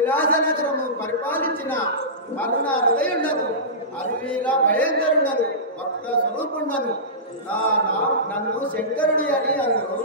కైలాసనగరము పరిపాలించిన కరుణ హృదయుండను అరువీల భయంకరుండను భక్త స్వరూపుండను నన్ను శంకరుడి అని అందరూ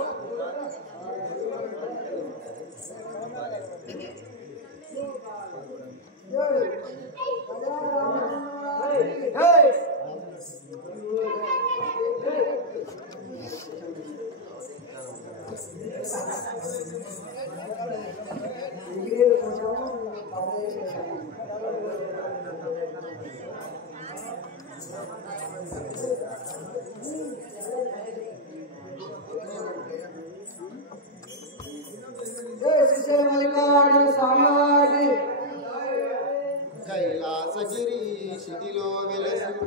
కైలాసగిరి శిథిలో వెలసు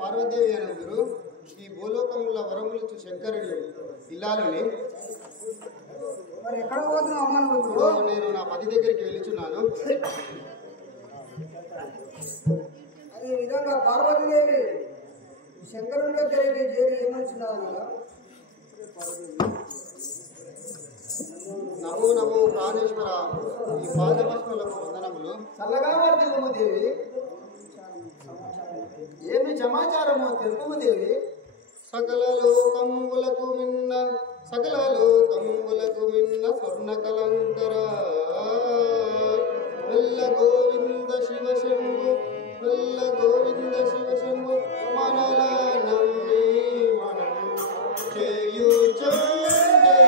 పార్వదేవి అనే గురు ఈ భూలోకంలో వరములిచ్చు శంకరుడు ఇల్లాలని మరి ఎక్కడ పోతున్నావు అమ్మ నువ్వు? నేను నా పతి దగ్గరికి వెళ్తున్నాను. అదే విధంగా పార్వతీదేవి శంకరుడి దగ్గరికి చేరి ఏమొచ్చినావు? నమో నమో ప్రాణేశ్వర, ఈ పాదభస్ములకు వందనములు. చల్లగా వర్ధిల్లుము దేవి. ఏమి సమాచారము తెలుపుము దేవి. సకల లోకములకు మిన్న స్వర్ణ కలంకర వెల్ల గోవింద శివ శంభు మనల నమ్మి మనం చేయుచుండే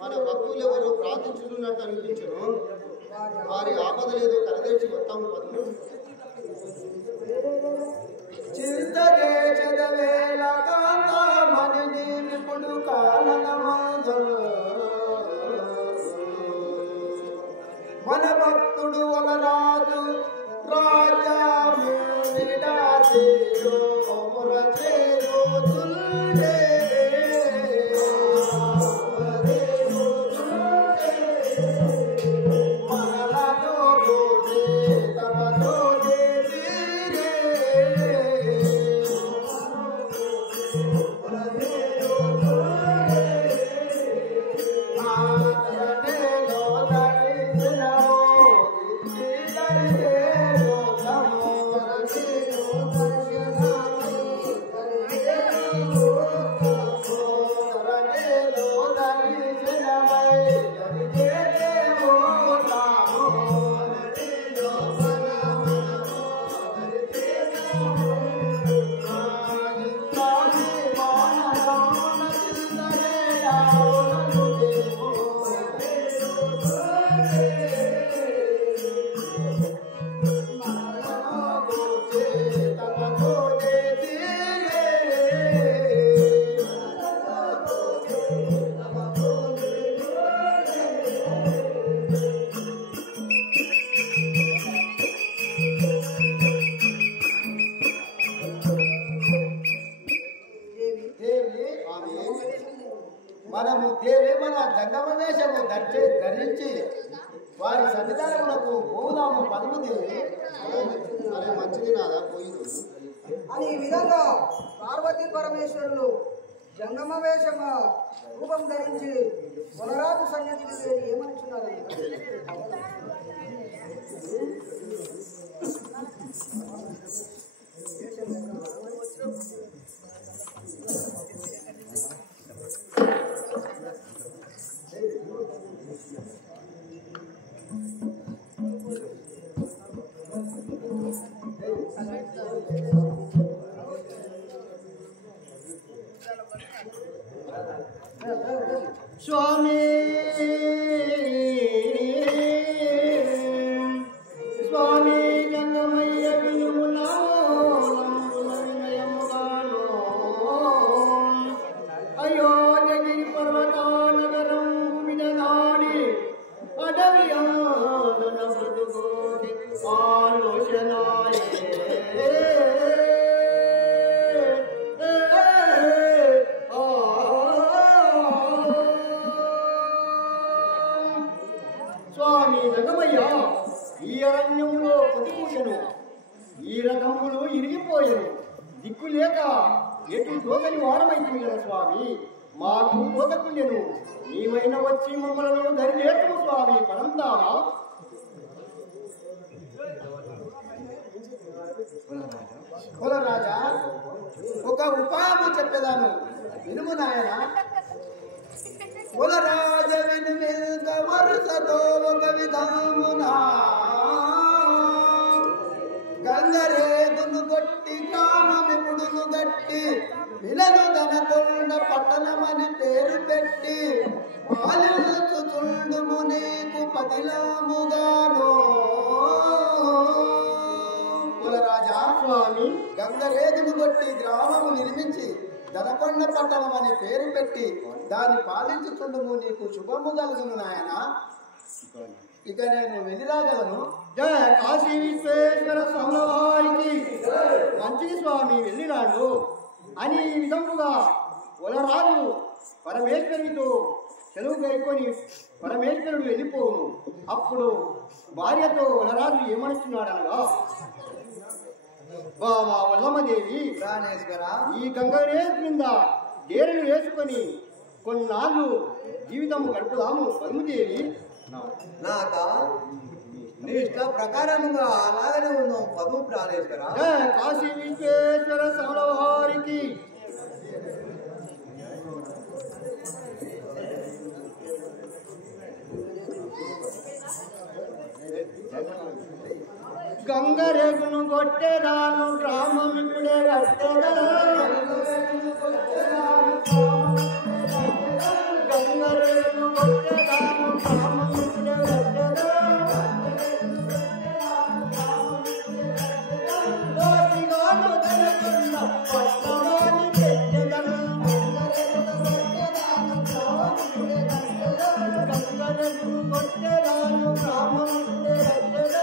మన భక్తులు ఎవరు ప్రార్థించుతున్నట్టు అనిపించను. వారి ఆపదలేదో కరదేర్చి వస్తాము పదము. చింతగే చదవేల కాంత మని విపుడు కాలన మన భక్తుడు వలరాజు రాజా మనము దేవి మన దండమవేశము ధరించి వారి సన్నిధానమునకు పోదాము పదము దేవి. అరే మంచిది నాదా పోయింది అని ఈ విధంగా పార్వతీ పరమేశ్వరులు జంగమ వేషమ రూపం ధరించి వనరాజు సన్నిధికి చేరి ఏమనుచున్నారు? స్వామి స్వామి గంగమయ్య వినుమునామోలంబులవినయముగాను అయోధ్యగిరి పర్వతానగరం విననాడి అడవియాదన బ్రతుకోటి ఆలోచనాయే ఈ అరణ్యంలో పతికూషను ఈ రథములు ఇరిగిపోయను దిక్కు లేక ఎటు దోగని వారమైంది కదా స్వామి. మాకు దోగకుండెను నీవైనా వచ్చి మమ్మలను దరిచేతుము స్వామి. పరందామా కులరాజా, ఒక ఉపాయము చెప్పేదాను వినుము నాయన. కులరాజ విను వెనుక వరుసతో ఒక విధమునా గంగరేదును కొట్టి కామమిపుడును గట్టి విలను దనకొండ పట్టణమని పేరు పెట్టి పాలించుచుండుము నీకు పతిలాముగాను. కులరాజా స్వామి, గంగరేదును కొట్టి గ్రామము నిర్మించి దనకొండ పట్టణం అని పేరు పెట్టి దాన్ని పాలించుచుండుము నీకు శుభము కలుగును నాయన. ఇక నేను వెళ్ళిరాగలను. జయ కాశీ విశ్వేశ్వర స్వామివారికి మంచిది స్వామి వెళ్ళిరాడు అని ఈ విధముగా వలరాజు పరమేశ్వరుడితో సెలవు గైకొని పరమేశ్వరుడు వెళ్ళిపోవును. అప్పుడు భార్యతో వలరాజు ఏమనుచున్నాడనగా, మా వల్లమ్మదేవి ప్రాణేశ్వర, ఈ గంగరే క్రింద డేరలు వేసుకొని కొన్నాళ్ళు జీవితం గడుపుదాము పద్మదేవి. నాక నీ ఇష్ట ప్రకారముగా అలాగనే ఉన్నాం పద్మ ప్రాణేశ్వర. కాశీ విశ్వేశ్వర స్వామివారికి గంగరేగును కొట్టేదాను గ్రామం ఇప్పుడే కట్టేదా. గంగరేగును కొట్టేదాను గ్రామం ఇప్పుడే కట్టేదా. దోషిగాను తనకున్న పట్టణాన్ని పెట్టెదను. గంగరేగును కొట్టేదాను గ్రామం ఇప్పుడే కట్టేదా. గంగరేగును కొట్టేదాను గ్రామం ఇప్పుడే కట్టేదా.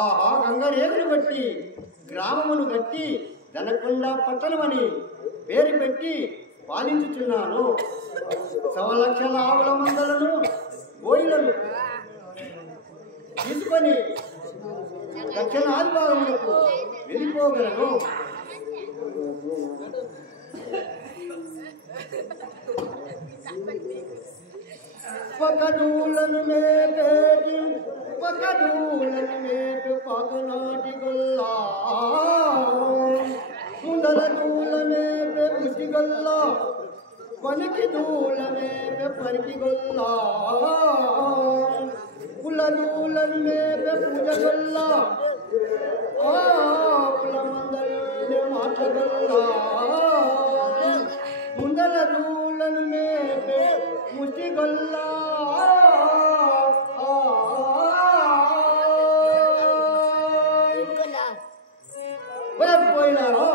ఆహా, గంగరేగులు బట్టి గ్రామమును గట్టి దనకొండ పట్టణమని పేరు పెట్టి పాలించుచున్నాను. 1,00,000 ఆవుల మందలను బోయిలను తీసుకొని దక్షిణాది భాగములకు వెళ్ళిపోగలను. పకదూలను మేపేటి పకదూలను మేపే పగనాటి గొల్లా సుందర దూల మేపే పుష్టి గొల్లా పనికి దూల మేపే పరికి గొల్లా కుల దూలను మేపే పూజ గొల్లా కుల మందల మాట గొల్లా ముందల దూలను మేపే ముష్టి గొల్లా పోయినారో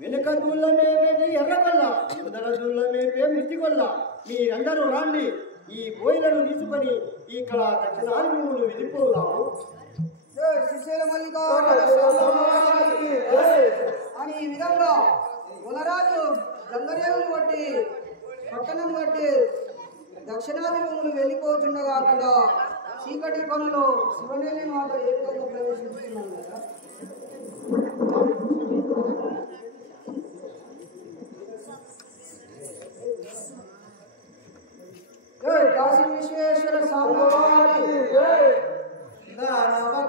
వెనుక దూళ్ళ మేపేది ఎర్రగొల్ల ముందర దూళ్ళ మేపే ముష్టిగొల్ల. మీరందరూ రాండి, ఈ బోయిలను తీసుకొని ఇక్కడ దక్షిణాది భూములు వెళ్ళిపోదాము. అని ఈ విధంగా వనరాజు గంగరేవులు బట్టి పట్టణం బట్టి దక్షిణాది భూములు వెళ్ళిపోతుండగా అక్కడ చీకటి పనులు శివనేని మాట ఏ విధంగా ప్రవేశిస్తున్నాను కదా. కాశీ విశ్వేశ్వర స్వామి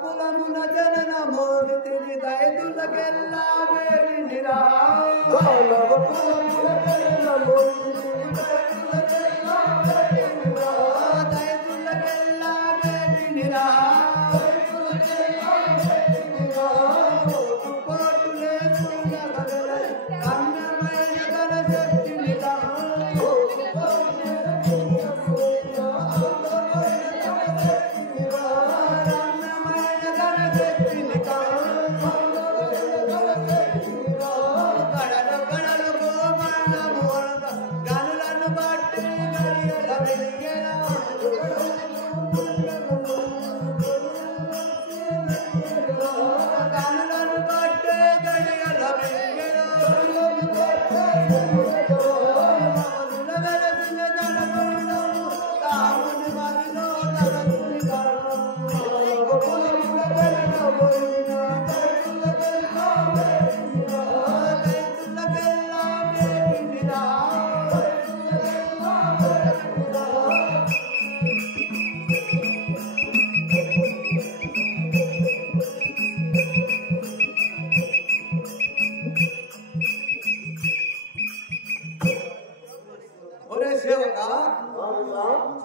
కులమున జనన మోదిని దైతులకెల్లా వేడినిరా దైతులకెల్లా వేడినిరా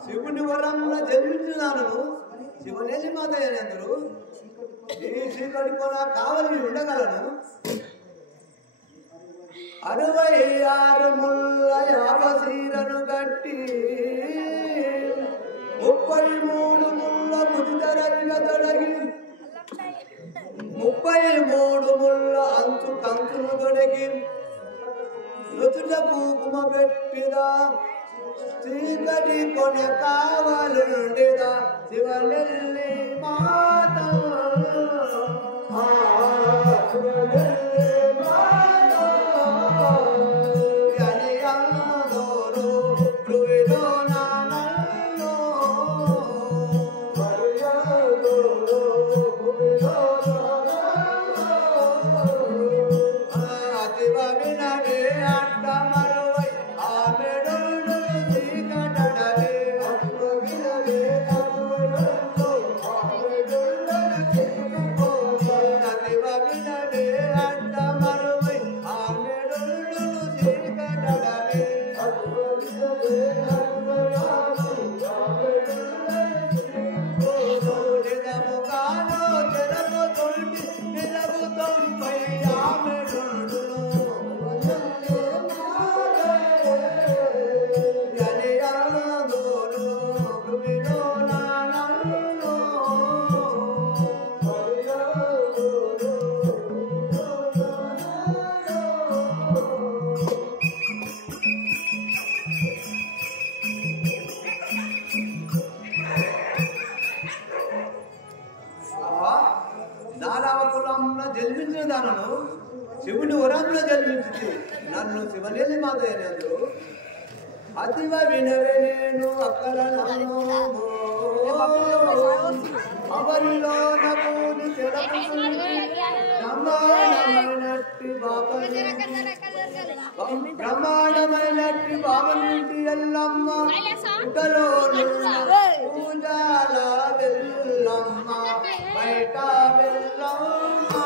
శివుని వరంలో జన్మించినాను శివనేలి మాత అందరూ ఈ శ్రీకడి కొన కావలి ఉండగలను 66 ముళ్ళ యాపసీరను కట్టి 33 ముళ్ళ ముదితరవిగా తొలగి 33 ముళ్ళ అంచు కంచును తొలగి నుదుట కుంకుమ పెట్టిదా చీకటి కొన కావలుండిదా శివనెల్లి మాత జన్మించిన దానను శివుని వరంలో జన్మించింది నన్ను శివనేలి మాత అనేందుకు అతివ వినవే నేను అక్కడ అవరిలో నకుని తెలపుతుంది బ్రహ్మాండమైనట్టి బాబనింటి ఎల్లమ్మ ఇంటలో పూజాల వెళ్ళమ్మ బయట వెళ్ళమ్మ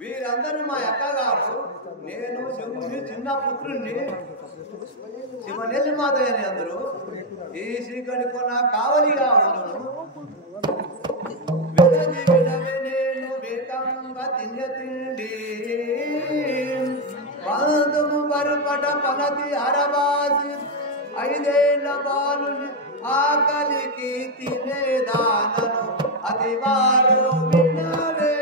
వీరందరూ మా అక్కగారు నేను శివుని చిన్న పుత్రుణ్ణి శివనెల్లి మాతయ్యని అందరూ ఈ శ్రీకడి కొన కావలిగా ఉండును నేను వేకంగా తిండి పందుము బరుపట పనతి అరవాసి 5 ఏళ్ల బాలుని ఆకలికి తినేదానను అది వారు వినవే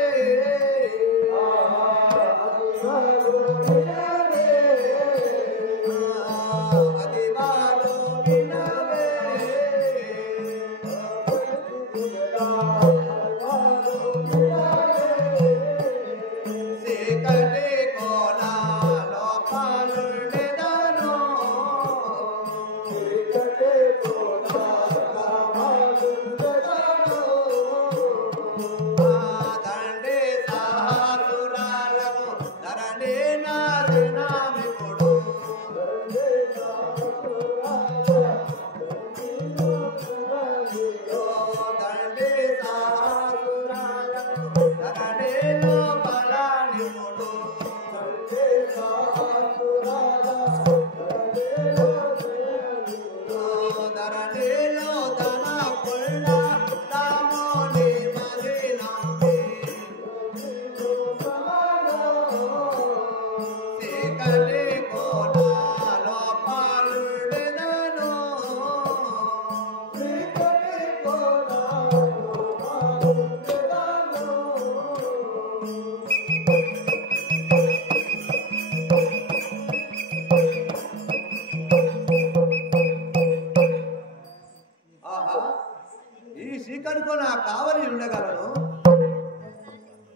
కావలి ఉండగలను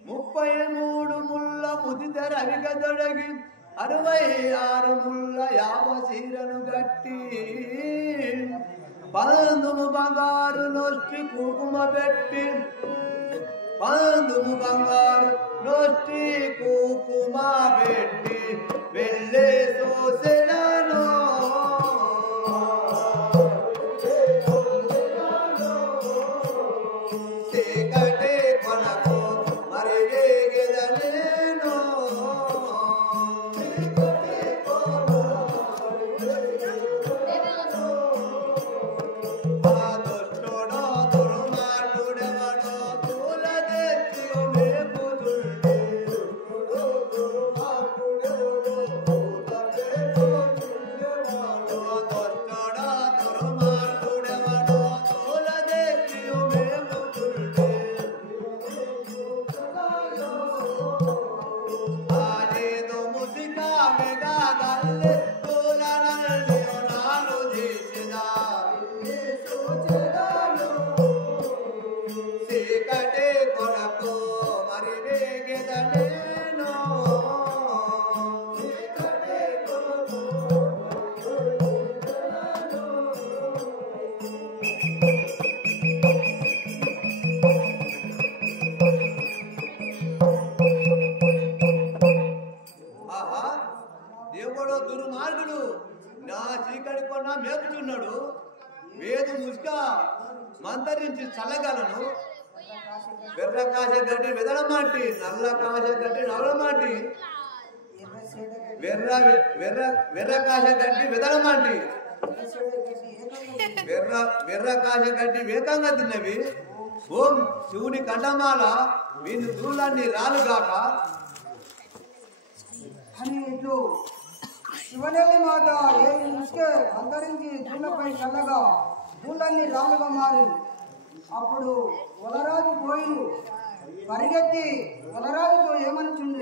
33 ముళ్ళ ముదితెర అరిగదొడగి 66 ముళ్ళ యావ చీరను గట్టి 19 బంగారు నొష్టి కుంకుమ పెట్టి 19 బంగారు నొష్టి కుంకుమ పెట్టి వెళ్ళే సోసెలను ఎవడో దుర్మార్గుడు నా చీకటి కొన్న మేపుతున్నాడు. వేదు ముసుక మంతరించి చల్లగలను. వెర్ర కాశ గడ్డి వెదడమాటి, నల్ల కాశ గడ్డి నవలమాటి, వెర్ర కాశ గడ్డి వెదడమాటి, వెర్ర కాశ గడ్డి వేకంగా తిన్నవి. ఓం శివుని కండమాల వీని దూలాన్ని రాలుగాక అని ఇట్లు శివనేలి మాత ఏమి ముసుకే అంతరించి దూలపై చల్లగా దూలన్నీ రాళ్ళుగా మారింది. అప్పుడు వలరాజు పోయిను పరిగెత్తి వలరాజుతో ఏమని చుండి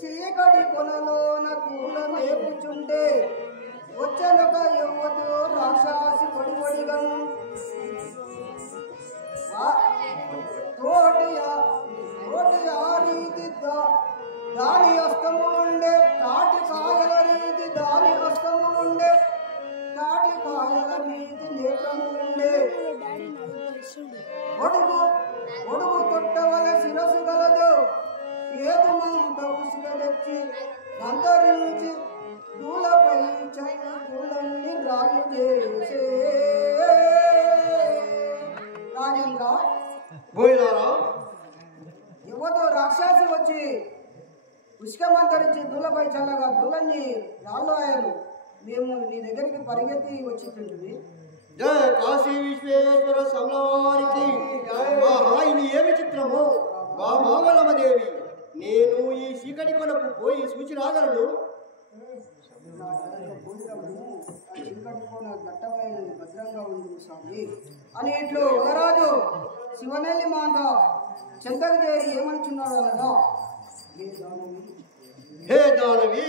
చీకటి కొనలోన కూల మేపుచుంటే వచ్చనొక యువతు రాక్షసి పొడిగా తోటి ఆ రీతి దాని అస్తము ఉండే తాటి కాయల రీతి దాని అస్తము ఉండే తాటి కాయల రీతి నేత్రము ఉండే ఒడుగు తొట్టవల శిరసు గలదు ఏదు మంట ఉసుగ తెచ్చి అంతరించి దూలపై చైన దూలన్ని రాళ్ళు చేసే రాజేంద్ర యువతో రాక్షసి వచ్చి ఉష్కమంతరించి దూలపై చల్లగా దూలన్ని రాళ్ళు ఆయను మేము నీ దగ్గరికి పరిగెత్తి వచ్చింటుంది. జయ కాశీ విశ్వేశ్వర సమలవారికి ఇది ఏమి చిత్రము మా మామలమదేవి. నేను ఈ చీకటి కొనకు పోయి సూచి రాగలను. భద్రంగా ఉంది స్వామి అని ఇట్లు వలరాజు శివనెల్లి మాత చెంతకు చేరి ఏమనుచున్నాడు అనగా హే దానవి,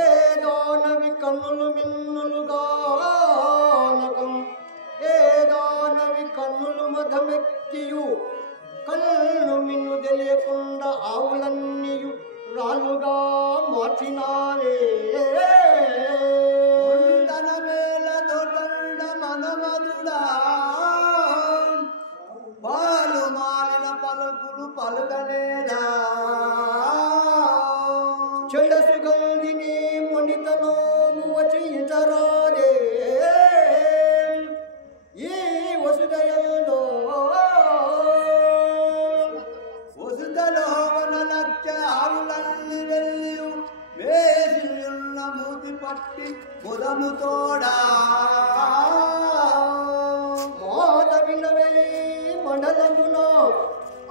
ఏ దానవి కన్నులు మిన్నులుగా నకం, ఏ దానవి కన్నులు మధమెక్కియు కన్ను మిన్ను తెలియకుండా ఆవులన్నీయు రాళ్ళుగా మార్చినావే. తన వేల దొడ్డ మనమదుడా పాలు మాలిన పలుకులు పలుకనేలా చెడ సుగంధిని మునితనోము వచించరారే ఈ వసుదయంలో వసుదలో వనలక్ష ఆవులన్నీ వెళ్ళి వేసియున్న మూతి పట్టి ముదము తోడా మోద వినవే మండలమున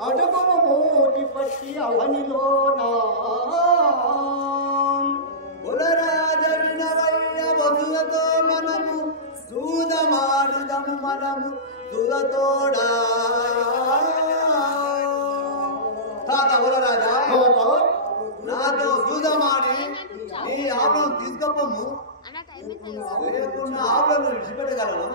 అడుగుము మూటి పట్టి అవనిలోనా కులరాజ వినవయ్య వసులతో మనము దూదమాడుదము మనము దులతోడా. తాత కులరాజా నాతో దూదమాడి నీ ఆవులను తీసుకపోము, లేకున్న ఆవులను విడిచిపెట్టగలను.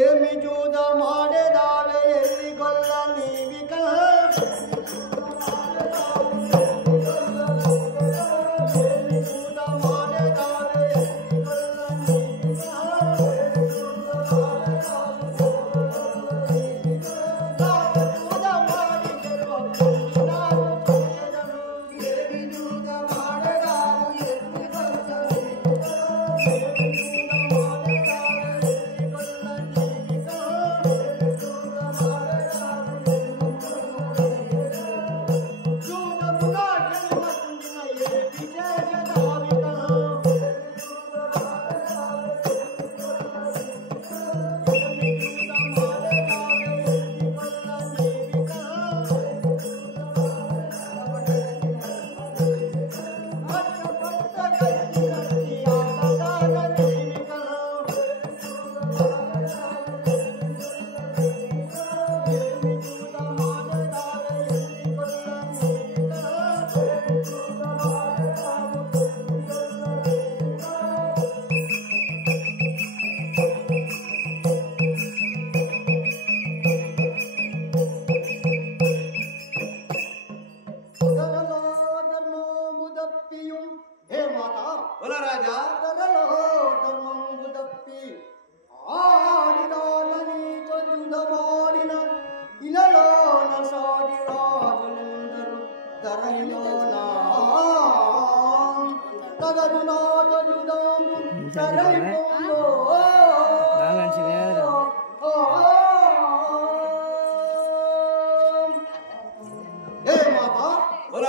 ఏమి చూద మాడేదావే ఎల్లి గొల్ల నీవిక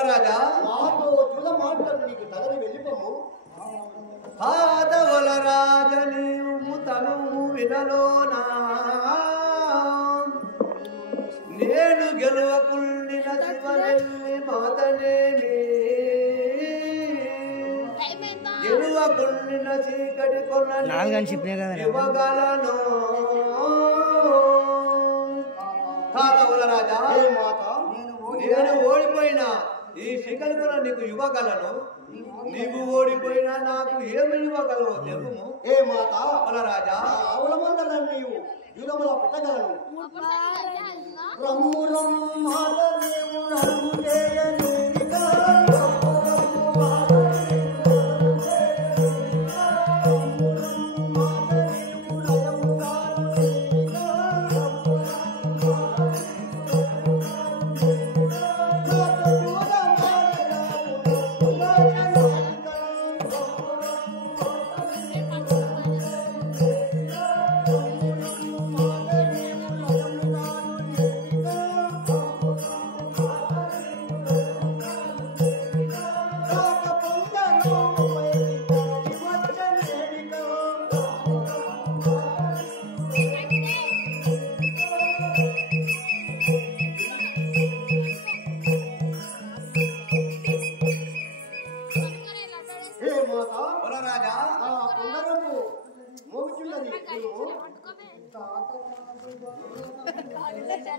రాజా మాటలు నీకు తగని వెళ్ళిపోము. ఆదవల రాజ నీవు తను వినలోనా నేను గెలవకుండిన శివనెల్లి మాతనేమి గెలవకుండిన చీకటి కొన్న ఇవ్వగలను. తాతవల రాజా నేను ఓడిపోయినా ఈ శిఖరి కొన నీకు ఇవ్వగలను. నీవు ఓడిపోయినా నాకు ఏమి ఇవ్వగలవు తెలుము. ఏ మాత రాజా ఆవుల మందలను నీవు యుగముల పెట్టగలను. రమ్ము రమ్ము మాత నీవు రమ్ము చేయలేనిగా.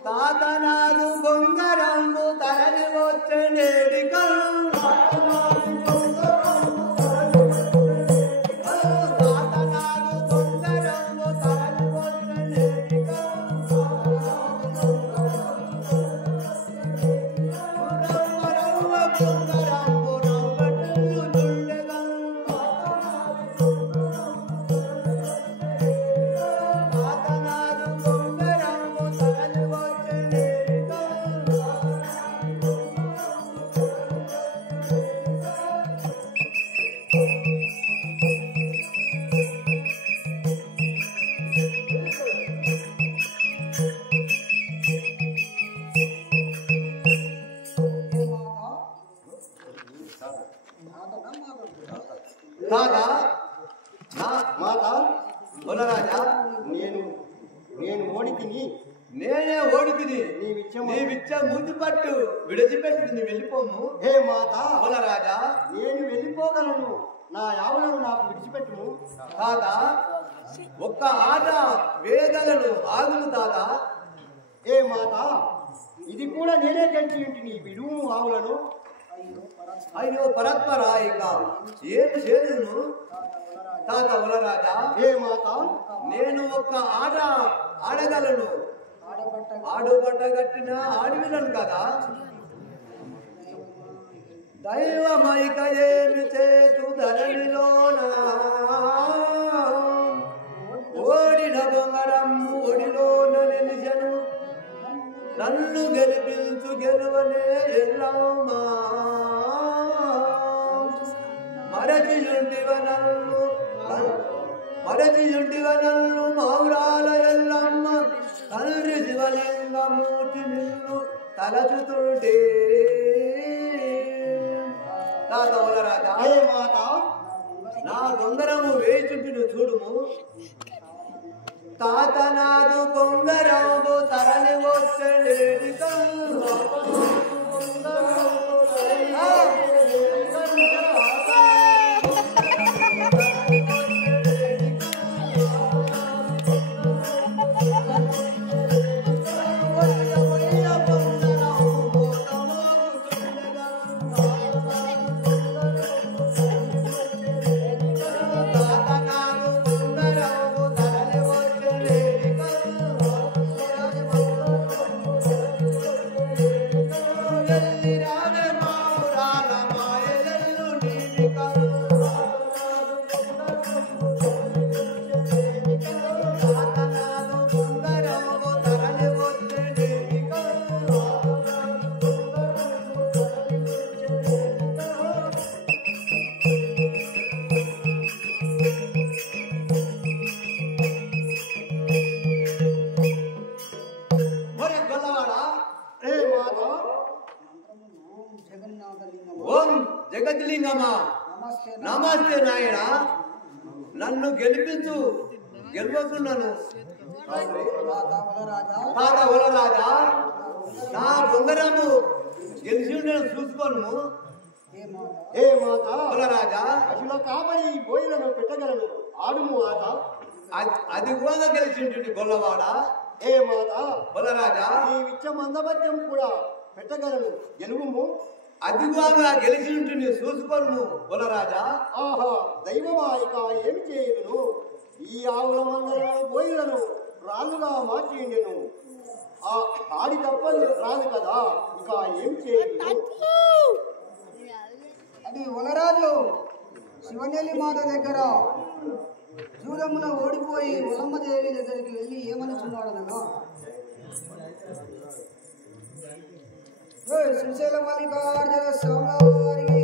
తాతనాదు బొంగరంబు తరలి వచ్చేడికో నేను ఓడితిని. నేనే ఓడితిని. నీవిచ్చ ముందు పట్టు విడిచిపెట్టి వెళ్ళిపోము. హే మాత రాజా నేను వెళ్ళిపోగలను. నా యావులను నాకు విడిచిపెట్టుము. తాత ఒక్క ఆట వేదలను ఆగును తాత. ఏ మాత ఇది కూడా నేనే గెలిచి ఇంటిని విడుము ఆవులను. అయ్యో పరస్పర ఇక ఏమి చేదును తాత రాజా. ఏ మాత నేను ఒక్క ఆట ఆడగలను. ఆడుబట్ట కట్టిన ఆడవిలను కదా. దైవమైక ఏమి చేతు ధరణిలోనా ఓడిన బొంగరమ్ము ఒడిలోన నిలిచెను. నన్ను గెలిపించు గెలువనే ఎల్లమ్మా మరచియుంటివ నన్ను మౌరాల ఎల్లమ్మ తండ్రి శివలింగమూర్తి నిన్ను తలచుతుంటే. రాజా నా బొంగరము వేచుంటిను చూడుము. తాతనాదు బొంగరము తరలి వచ్చేది ఓం జగద్లింగమా నమస్తే నాయన. నన్ను గెలిపించు, గెలవకున్నాను రాజా. నా బొంగరము గెలిచి ఉండడం చూసుకోను. ఏ మాత రాజా, అసలు కాపరి ఈ బోయిలను పెట్టగలను, ఆడుము ఆట. అది కూడా గెలిచి ఉంటుంది గొల్లవాడ. ఏ మాత బొలరాజా, ఈ విచ్చ మందబద్యం కూడా పెట్టగలను, గెలువుము. అది కూడా గెలిచి ఉంటుంది చూసుకోను బొలరాజా. ఆహా దైవమా, ఇక ఏమి చేయదును? ఈ ఆవుల మందలను బోయిలను రాళ్ళుగా మార్చేయండిను. ఆ ఆడి తప్పదు రాదు కదా, ఇక ఏం చేయదు? అది వలరాజు శివనేలి మాత దగ్గర జూదమున ఓడిపోయి ఉలమ్మదేవి దగ్గరికి వెళ్ళి ఏమనుచున్నాడనగా, శ్రీశైల మల్లికార్జున స్వామివారికి